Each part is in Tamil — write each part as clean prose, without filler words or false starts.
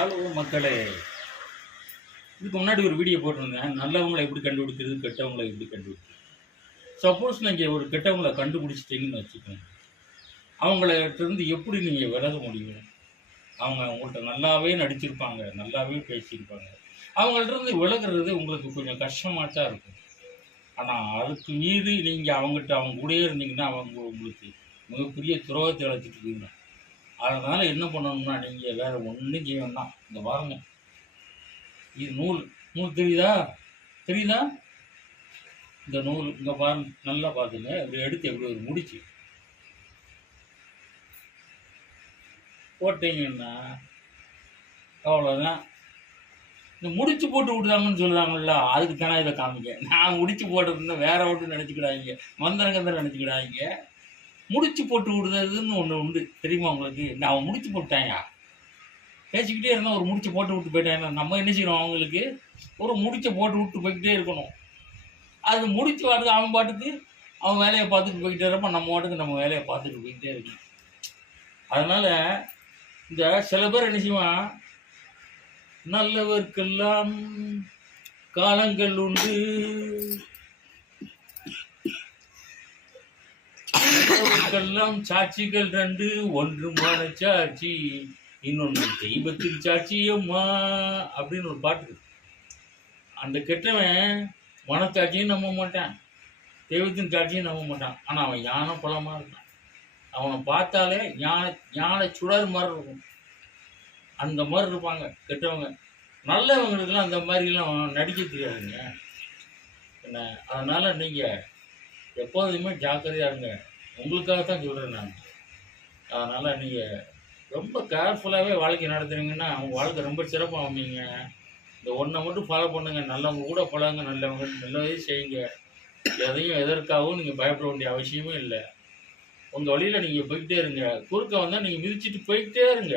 ஹலோ மக்களே, இதுக்கு முன்னாடி ஒரு வீடியோ போட்டிருந்தேன். நல்லவங்களை எப்படி கண்டுபிடிக்கிறது, கெட்டவங்களை எப்படி கண்டுபிடிக்கிறது. சப்போஸ் நீங்கள் ஒரு கெட்டவங்களை கண்டுபிடிச்சிட்டிங்கன்னு வச்சுக்கோங்க, அவங்கள்ட்ட எப்படி நீங்கள் விலக முடியும்? அவங்க உங்கள்கிட்ட நல்லாவே நடிச்சிருப்பாங்க, நல்லாவே பேசியிருப்பாங்க. அவங்கள்ட்ட விலகிறது உங்களுக்கு கொஞ்சம் கஷ்டமாக தான் இருக்கும். ஆனால் அதுக்கு மீறி நீங்கள் அவங்க கூடயே இருந்தீங்கன்னா உங்களுக்கு மிகப்பெரிய துரோகத்தை இழைச்சிட்டு இருக்கீங்க. அதனால் என்ன பண்ணணும்னா, நீங்கள் வேறு ஒன்றும் செய்ய வேண்டாம். இந்த பாருங்க, இது நூல் நூல் தெரியுதா? இந்த நூல் இங்கே பாருங்க, நல்லா பார்த்துங்க. இப்படி எடுத்து எப்படி ஒரு முடிச்சு போட்டீங்கன்னா அவ்வளோதான். இந்த முடிச்சு போட்டு விடுறாங்கன்னு சொல்லுறாங்கல்ல, அதுக்கு தானே இதை காமிக்க. நான் முடிச்சு போட்டதுன்னு வேற ஒன்று நினச்சிக்கிடாங்க, மந்திரங்கந்தான் நினச்சிக்கிடாங்க. முடிச்சு போட்டு விடுறதுன்னு ஒன்று உண்டு, தெரியுமா உங்களுக்கு? நான் முடிச்சு போட்டாங்க பேசிக்கிட்டே இருந்தால் ஒரு முடிச்சு போட்டு விட்டு போயிட்டாங்கன்னா நம்ம என்ன செய்யணும்? அவங்களுக்கு ஒரு முடிச்சை போட்டு விட்டு போய்கிட்டே இருக்கணும். அது முடிச்சு வாடுறது அவன் பாட்டுக்கு அவன் வேலையை பார்த்துட்டு போய்கிட்டே இருப்பான், நம்ம பாட்டுக்கு நம்ம வேலையை பார்த்துட்டு போய்கிட்டே இருக்கணும். அதனால் இந்த சில பேர் என்ன செய்வான், நல்லவர்க்கெல்லாம் காலங்கள் உண்டு, நல்லவர்க்கெல்லாம் சாட்சிகள் ரெண்டு, ஒன்று மனச்சாட்சி, இன்னொன்று தெய்வத்தில் சாட்சியம்மா அப்படின்னு ஒரு பாட்டு. அந்த கெட்டவன் மனச்சாட்சியும் நம்ப மாட்டான், தெய்வத்தின் சாட்சியும் நம்ப மாட்டான். ஆனால் அவன் யானை பழமாக இருக்கான். அவனை பார்த்தாலே யானை சுடர் மாதிரி இருக்கும். அந்த மாதிரி இருப்பாங்க கெட்டவங்க. நல்லவங்களுக்கெல்லாம் அந்த மாதிரிலாம் நடிக்க தெரியாதுங்க என்ன. அதனால் நீங்கள் எப்போதுமே ஜாக்கிரதையாக இருங்க. உங்களுக்காக தான் சொல்கிறேன் நான். அதனால் நீங்கள் ரொம்ப கேர்ஃபுல்லாகவே வாழ்க்கை நடத்துறீங்கன்னா அவங்க வாழ்க்கை ரொம்ப சிறப்பாக அமைங்க. இந்த ஒன்றை மட்டும் ஃபாலோ பண்ணுங்கள். நல்லவங்க கூட பழங்க, நல்லவங்க நல்லதே செய்யுங்க. எதையும் எதற்காகவும் நீங்கள் பயப்பட வேண்டிய அவசியமே இல்லை. உங்கள் வழியில் நீங்கள் போய்கிட்டே இருங்க. குறுக்க வந்தால் நீங்கள் மிதிச்சுட்டு போய்கிட்டே இருங்க.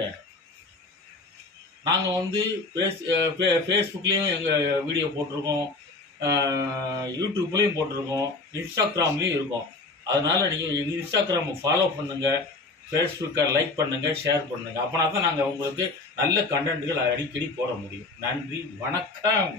நாங்கள் ஃபேஸ்புக்லேயும் எங்கள் வீடியோ போட்டிருக்கோம், யூடியூப்லேயும் போட்டிருக்கோம், இன்ஸ்டாகிராம்லேயும் இருக்கோம். அதனால் நீங்கள் எங்கள் இன்ஸ்டாகிராமை ஃபாலோ பண்ணுங்கள், ஃபேஸ்புக்கை லைக் பண்ணுங்கள், ஷேர் பண்ணுங்கள். அப்படின்னா தான் நாங்கள் உங்களுக்கு நல்ல கண்டென்ட்டுகள் அடிக்கடி போட முடியும். நன்றி, வணக்கம்.